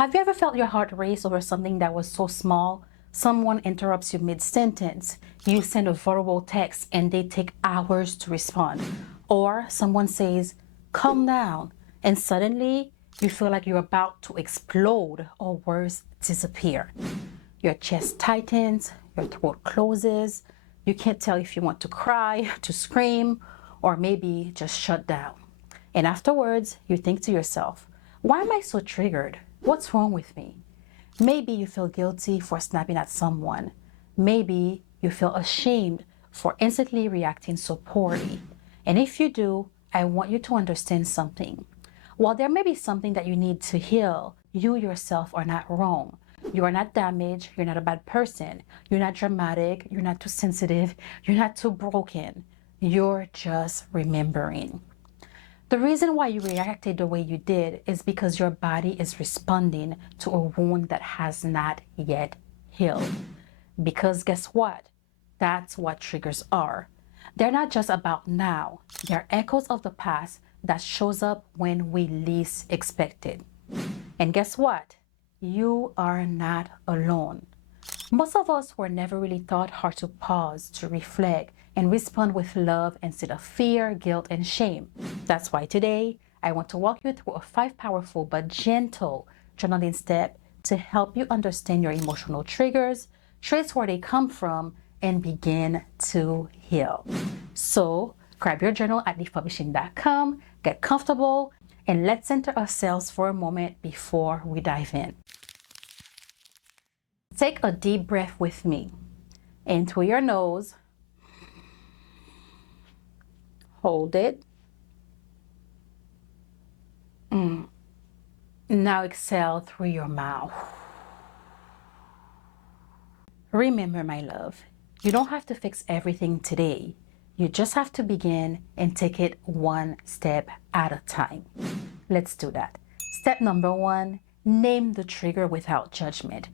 Have you ever felt your heart race over something that was so small? Someone interrupts you mid-sentence. You send a verbal text and they take hours to respond. Or someone says, calm down, and suddenly you feel like you're about to explode or worse, disappear. Your chest tightens, your throat closes. You can't tell if you want to cry, to scream, or maybe just shut down. And afterwards, you think to yourself, why am I so triggered? What's wrong with me? Maybe you feel guilty for snapping at someone. Maybe you feel ashamed for instantly reacting so poorly. And if you do, I want you to understand something. While there may be something that you need to heal, you yourself are not wrong. You are not damaged. You're not a bad person. You're not dramatic. You're not too sensitive. You're not too broken. You're just remembering. The reason why you reacted the way you did is because your body is responding to a wound that has not yet healed. Because guess what? That's what triggers are. They're not just about now. They're echoes of the past that shows up when we least expect it. And guess what? You are not alone. Most of us were never really taught how to pause, to reflect, and respond with love instead of fear, guilt, and shame. That's why today, I want to walk you through a 5 powerful but gentle journaling step to help you understand your emotional triggers, trace where they come from, and begin to heal. So, grab your journal at leafpublishing.com, get comfortable, and let's center ourselves for a moment before we dive in. Take a deep breath with me. In through your nose. Hold it. Now exhale through your mouth. Remember, my love, you don't have to fix everything today. You just have to begin and take it one step at a time. Let's do that. Step number 1, name the trigger without judgment.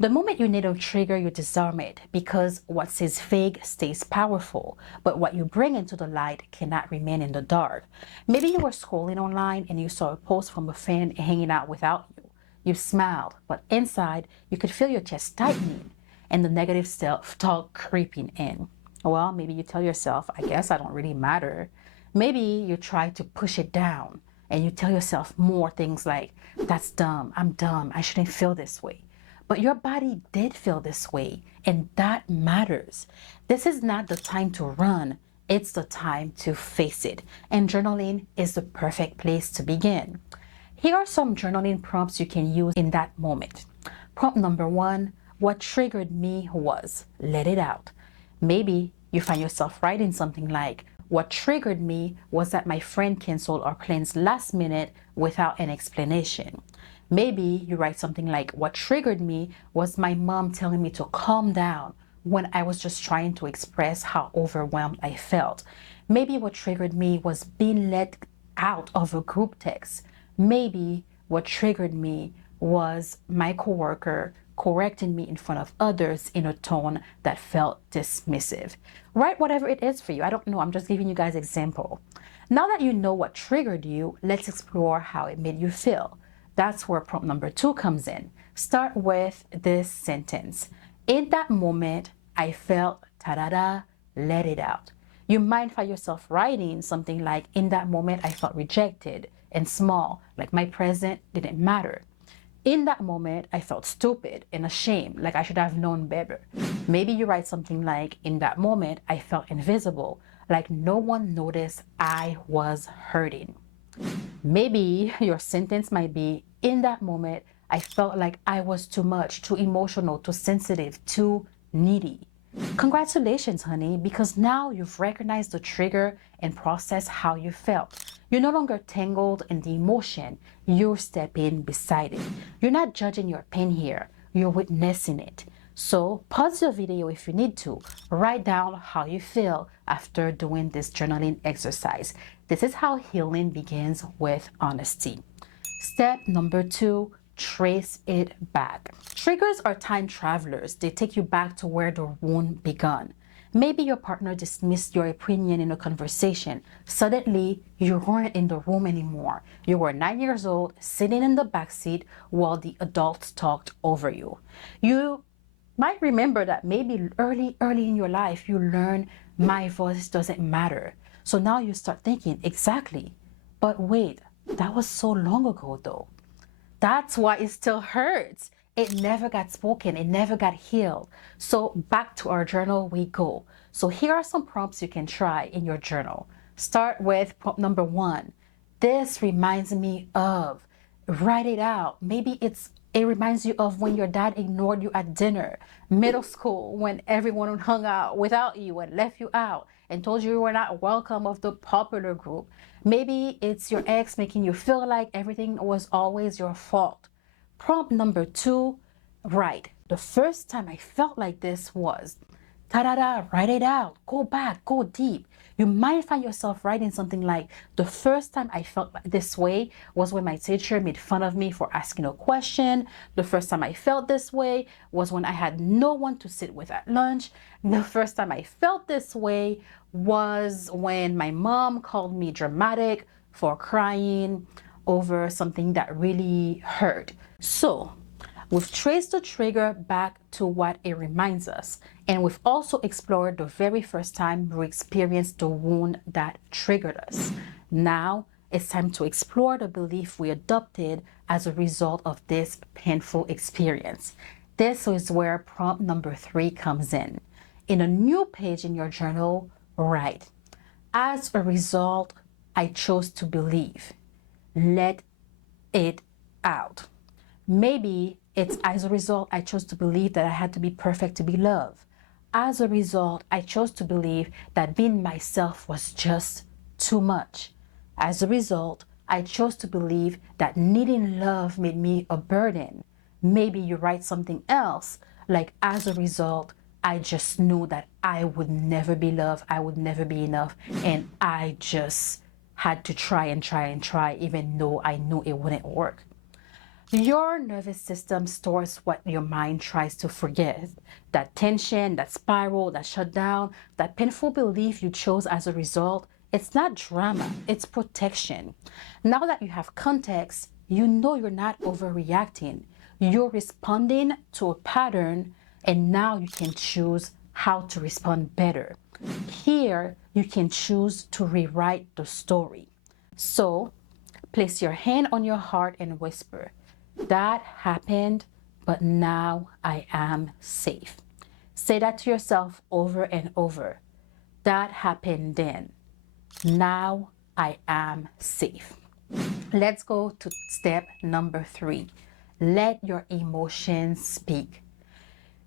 The moment you name a trigger, you disarm it because what says vague stays powerful, but what you bring into the light cannot remain in the dark. Maybe you were scrolling online and you saw a post from a friend hanging out without you. You smiled, but inside you could feel your chest tightening and the negative self-talk creeping in. Well, maybe you tell yourself, I guess I don't really matter. Maybe you try to push it down and you tell yourself more things like, that's dumb, I shouldn't feel this way. But your body did feel this way, and that matters. This is not the time to run, it's the time to face it. And journaling is the perfect place to begin. Here are some journaling prompts you can use in that moment. Prompt number 1, what triggered me was, let it out. Maybe you find yourself writing something like, what triggered me was that my friend canceled our plans last minute without an explanation. Maybe you write something like, what triggered me was my mom telling me to calm down when I was just trying to express how overwhelmed I felt. Maybe what triggered me was being let out of a group text. Maybe what triggered me was my coworker correcting me in front of others in a tone that felt dismissive. Write whatever it is for you. I don't know. I'm just giving you guys an example. Now that you know what triggered you, let's explore how it made you feel. That's where prompt number 2 comes in. Start with this sentence. In that moment, I felt ta-da-da, let it out. You might find yourself writing something like, in that moment, I felt rejected and small, like my present didn't matter. In that moment, I felt stupid and ashamed, like I should have known better. Maybe you write something like, in that moment, I felt invisible, like no one noticed I was hurting. Maybe your sentence might be, in that moment, I felt like I was too much, too emotional, too sensitive, too needy. Congratulations, honey, because now you've recognized the trigger and processed how you felt. You're no longer tangled in the emotion, you're stepping beside it. You're not judging your pain here, you're witnessing it. So pause the video if you need to. Write down how you feel after doing this journaling exercise. This is how healing begins, with honesty. Step number 2, trace it back. Triggers are time travelers. They take you back to where the wound began. Maybe your partner dismissed your opinion in a conversation. Suddenly, you weren't in the room anymore. You were 9 years old, sitting in the back seat while the adults talked over you. You might remember that maybe early in your life, you learned my voice doesn't matter. So now you start thinking, exactly. But wait, that was so long ago though. That's why it still hurts. It never got spoken, it never got healed. So back to our journal we go. So here are some prompts you can try in your journal. Start with prompt number 1. This reminds me of. Write it out. Maybe it reminds you of when your dad ignored you at dinner, middle school, when everyone hung out without you and left you out and told you were not welcome of the popular group. Maybe it's your ex making you feel like everything was always your fault. Prompt number 2, write. The first time I felt like this was, ta-da-da, write it out, go back, go deep. You might find yourself writing something like, the first time I felt this way was when my teacher made fun of me for asking a question. The first time I felt this way was when I had no one to sit with at lunch. The first time I felt this way was when my mom called me dramatic for crying over something that really hurt. So we've traced the trigger back to what it reminds us, and we've also explored the very first time we experienced the wound that triggered us. Now it's time to explore the belief we adopted as a result of this painful experience. This is where prompt number 3 comes in. In a new page in your journal, write, as a result, I chose to believe. Let it out. Maybe it's as a result, I chose to believe that I had to be perfect to be loved. As a result, I chose to believe that being myself was just too much. As a result, I chose to believe that needing love made me a burden. Maybe you write something else, like as a result, I just knew that I would never be loved, I would never be enough, and I just had to try and try and try, even though I knew it wouldn't work. Your nervous system stores what your mind tries to forget. That tension, that spiral, that shutdown, that painful belief you chose as a result, it's not drama, it's protection. Now that you have context, you know you're not overreacting. You're responding to a pattern, and now you can choose how to respond better. Here, you can choose to rewrite the story. So, place your hand on your heart and whisper, that happened, but now I am safe. Say that to yourself over and over. That happened then. Now I am safe. Let's go to step number 3. Let your emotions speak.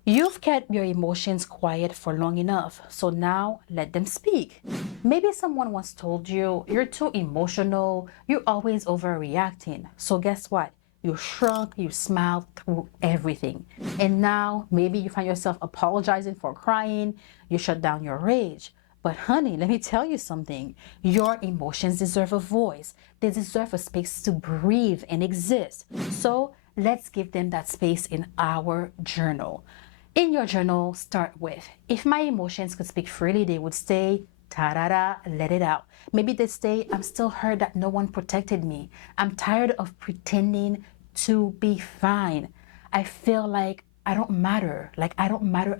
You've kept your emotions quiet for long enough, so now let them speak. Maybe someone once told you, you're too emotional, you're always overreacting. So guess what? You shrunk, you smiled through everything. And now maybe you find yourself apologizing for crying, you shut down your rage. But honey, let me tell you something. Your emotions deserve a voice. They deserve a space to breathe and exist. So let's give them that space in our journal. In your journal, start with, if my emotions could speak freely, they would say, ta-da-da, let it out. Maybe they say, I'm still hurt that no one protected me. I'm tired of pretending to be fine. I feel like I don't matter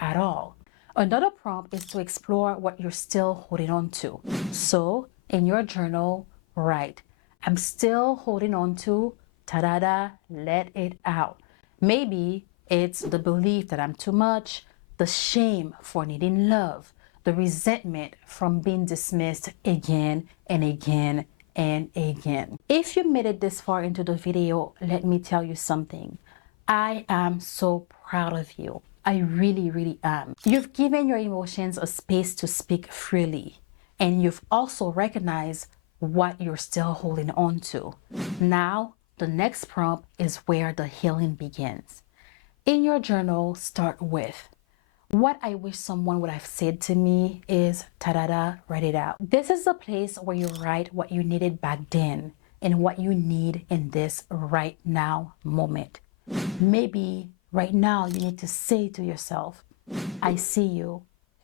at all. Another prompt is to explore what you're still holding on to. So in your journal, write, I'm still holding on to, ta-da-da, let it out. Maybe it's the belief that I'm too much, the shame for needing love, the resentment from being dismissed again and again and again. If you made it this far into the video, let me tell you something. I am so proud of you. I really, really am. You've given your emotions a space to speak freely, and you've also recognized what you're still holding on to. Now, the next prompt is where the healing begins. In your journal, start with, what I wish someone would have said to me is, ta-da-da, write it out. This is the place where you write what you needed back then and what you need in this right now moment. Maybe right now you need to say to yourself, I see you,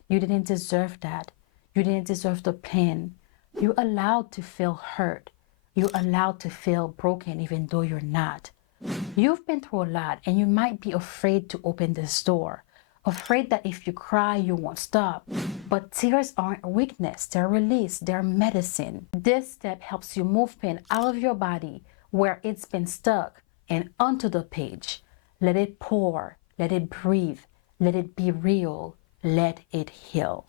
You didn't deserve that. You didn't deserve the pain. You're allowed to feel hurt. You're allowed to feel broken even though you're not. You've been through a lot and you might be afraid to open this door. Afraid that if you cry, you won't stop. But tears aren't weakness, they're release, they're medicine. This step helps you move pain out of your body where it's been stuck and onto the page. Let it pour, let it breathe, let it be real, let it heal.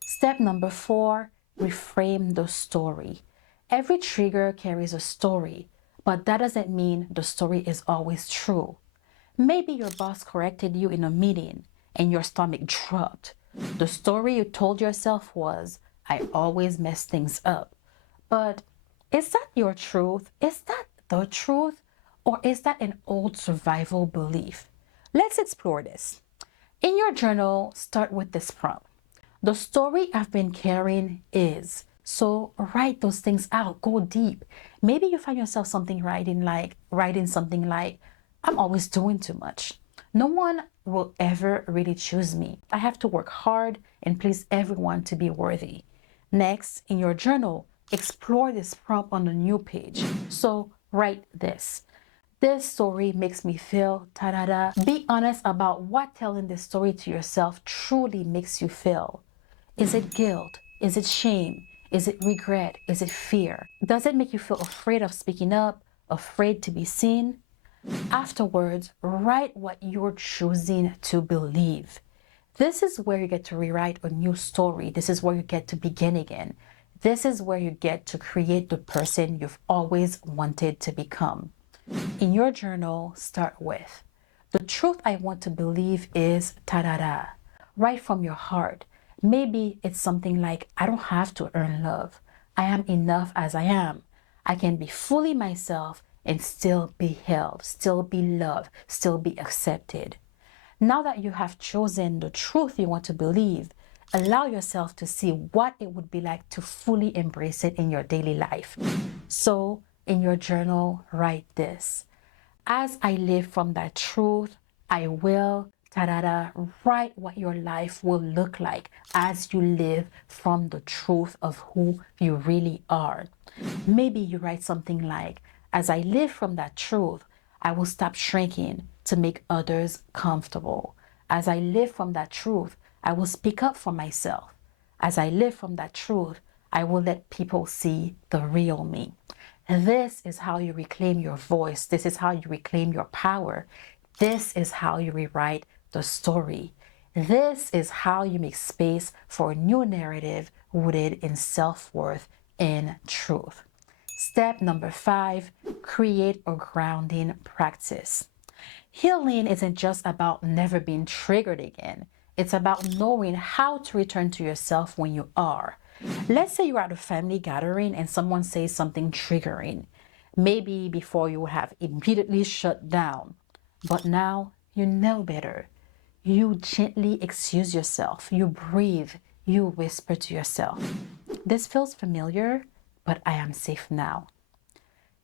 Step number 4, reframe the story. Every trigger carries a story, but that doesn't mean the story is always true. Maybe your boss corrected you in a meeting and your stomach dropped. The story you told yourself was, I always mess things up. But is that your truth? Is that the truth? Or is that an old survival belief? Let's explore this. In your journal, start with this prompt. The story I've been carrying is. So write those things out. Go deep. Maybe you find yourself writing something like, I'm always doing too much. No one will ever really choose me. I have to work hard and please everyone to be worthy. Next, in your journal, explore this prompt on a new page. So write this. This story makes me feel ta-da-da. Be honest about what telling this story to yourself truly makes you feel. Is it guilt? Is it shame? Is it regret? Is it fear? Does it make you feel afraid of speaking up? Afraid to be seen? Afterwards, write what you're choosing to believe. This is where you get to rewrite a new story. This is where you get to begin again. This is where you get to create the person you've always wanted to become. In your journal, start with, the truth I want to believe is ta-da-da. Write from your heart. Maybe it's something like, I don't have to earn love. I am enough as I am. I can be fully myself and still be held, still be loved, still be accepted. Now that you have chosen the truth you want to believe, allow yourself to see what it would be like to fully embrace it in your daily life. So, in your journal, write this. As I live from that truth, I will, ta-da-da, write what your life will look like as you live from the truth of who you really are. Maybe you write something like, as I live from that truth, I will stop shrinking to make others comfortable. As I live from that truth, I will speak up for myself. As I live from that truth, I will let people see the real me. This is how you reclaim your voice. This is how you reclaim your power. This is how you rewrite the story. This is how you make space for a new narrative rooted in self-worth and truth. Step number 5, create a grounding practice. Healing isn't just about never being triggered again. It's about knowing how to return to yourself when you are. Let's say you're at a family gathering and someone says something triggering. Maybe before you would have immediately shut down, but now you know better. You gently excuse yourself, you breathe, you whisper to yourself, this feels familiar, but I am safe now.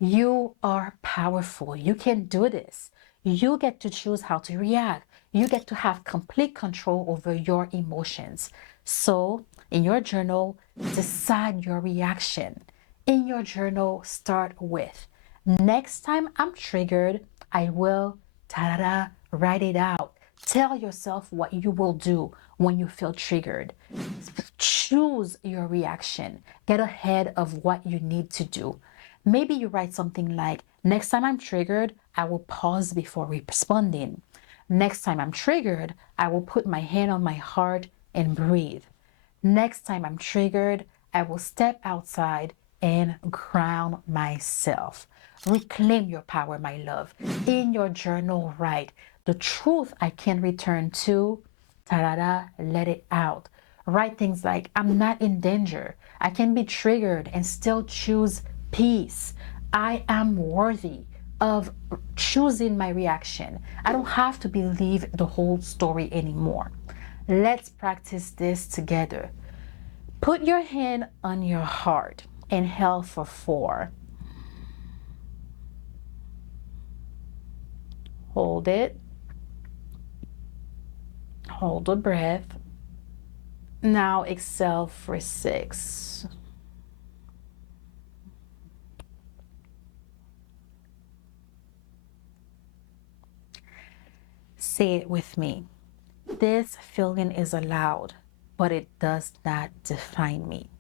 You are powerful. You can do this. You get to choose how to react. You get to have complete control over your emotions. So, in your journal, decide your reaction. In your journal, start with, next time I'm triggered, I will, ta-da-da, write it out. Tell yourself what you will do when you feel triggered. Choose your reaction. Get ahead of what you need to do. Maybe you write something like, next time I'm triggered, I will pause before responding. Next time I'm triggered, I will put my hand on my heart and breathe. Next time I'm triggered, I will step outside and ground myself. Reclaim your power, my love. In your journal, write, the truth I can return to, ta-da-da, let it out. Write things like, I'm not in danger. I can be triggered and still choose peace. I am worthy of choosing my reaction. I don't have to believe the whole story anymore. Let's practice this together. Put your hand on your heart. Inhale for 4. Hold it. Hold the breath. Now exhale for 6. Say it with me. This feeling is allowed, but it does not define me.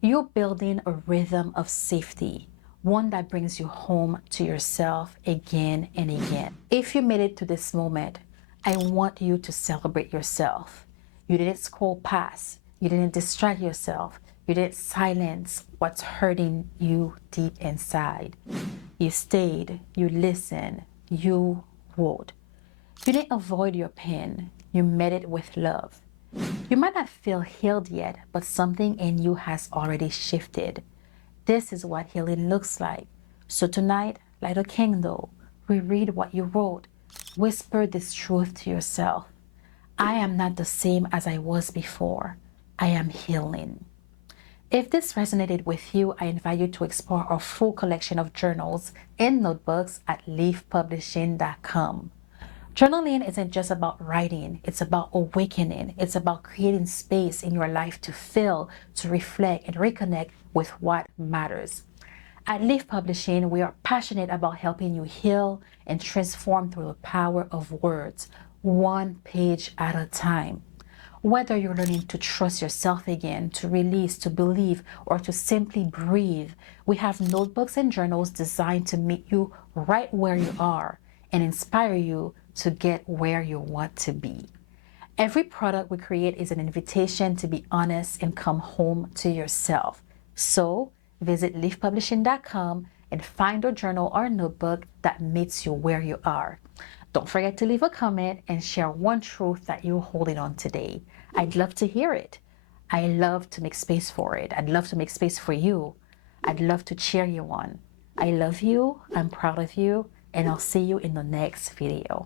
You're building a rhythm of safety, one that brings you home to yourself again and again. If you made it to this moment, I want you to celebrate yourself. You didn't scroll past, you didn't distract yourself, you didn't silence what's hurting you deep inside. You stayed, you listened, you wrote. You didn't avoid your pain, you met it with love. You might not feel healed yet, but something in you has already shifted. This is what healing looks like. So tonight, light a candle, reread what you wrote, whisper this truth to yourself. I am not the same as I was before. I am healing. If this resonated with you, I invite you to explore our full collection of journals and notebooks at leafpublishing.com. Journaling isn't just about writing, it's about awakening. It's about creating space in your life to feel, to reflect, and reconnect with what matters. At Leaf Publishing, we are passionate about helping you heal and transform through the power of words, one page at a time. Whether you're learning to trust yourself again, to release, to believe, or to simply breathe, we have notebooks and journals designed to meet you right where you are and inspire you to get where you want to be. Every product we create is an invitation to be honest and come home to yourself. So visit leafpublishing.com and find a journal or notebook that meets you where you are. Don't forget to leave a comment and share one truth that you're holding on today. I'd love to hear it. I love to make space for it. I'd love to make space for you. I'd love to cheer you on. I love you, I'm proud of you, and I'll see you in the next video.